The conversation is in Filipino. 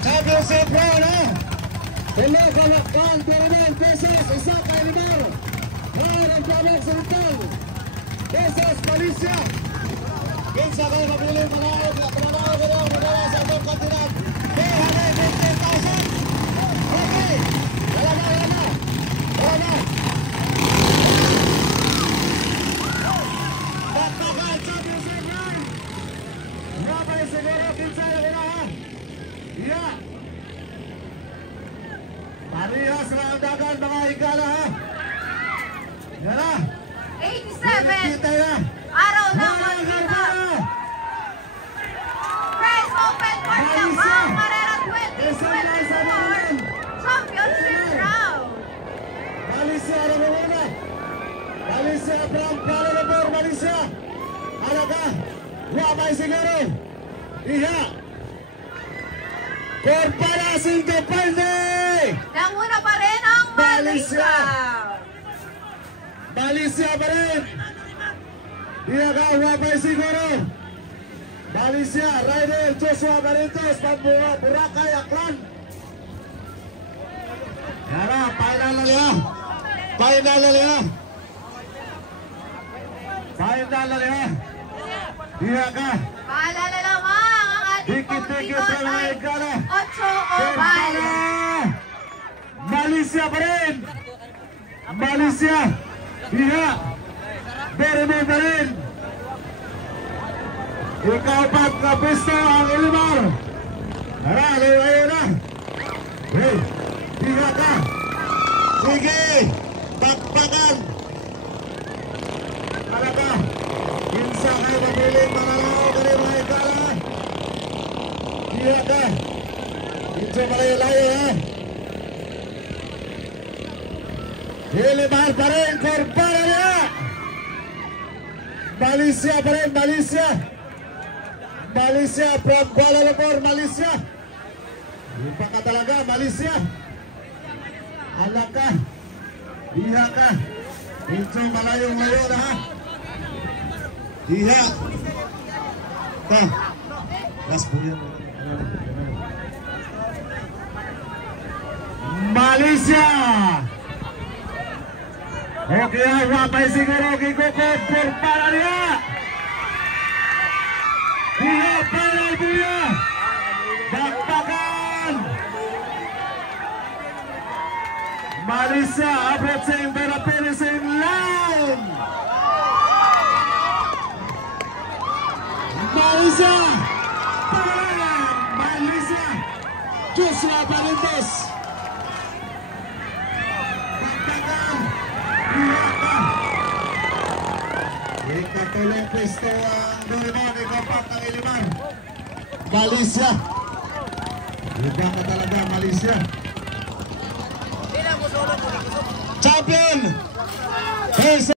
Championship round ha. Tulo kawakan 29 pesos. Isa kay Limar. Round ang Pabag Sultan. Pesos Malaysia. Kinsa kayo mabili manahog. Manahog ko daw. Madala sa atong kontinent. 250,000. Okay. Wala na. Bakbakan championship round. Mabay siguro kinsa na ha. Yeah. Parehas na ang dagan mga higala ha. Yan na. 87. Araw ng Magkita. Press open for the Bang Carrera 2024 Championship round. Malaysia na muna. Malaysia from Kuala Lumpur, Malaysia. Alaga. Wabay siguro. Iha. Corpara Cinto Palde. Nanguna pa rin ang Malaysia. Malaysia pa rin. Iha wabay siguro. Malaysia, Rider, Joshua Baritos, Pambuha, Boracay, Aklan. Yara, final na niya. Iha ka. Paalala lamang ang ating Dikit-dikit ay na 8 oval. Malaysia pa rin. Malaysia. Iha. Bereme pa rin. Ikapat na pisto ang Ilimar. Tara, layo na. Hey, iha ka. Sige. Bakbakan. Talaga. Kinsa kayo mabiling mga lao kani mga ikala. Iha ka. Kinsa malayo-layo ha. Ilimar pa rin. Corpara niya. Malaysia pa rin. Malaysia from Kuala Lumpur, Malaysia. Ipa ka talaga, Malaysia. Alak ka. Iha ka. Ito malayong-layo na ha. Iha. Ta. Last po yan. Malaysia. Okay, wapay siguro kikukod por para niya. Iha para niya. Bakbakan. Malaysia abot sa Imperatriz in line. Malaysia. Malaysia. Joshua Baritos. Ikatuloy pisto ang Doraemon, ikapat ng Ilimar. Malaysia. Iba ka talaga, Malaysia. Champion!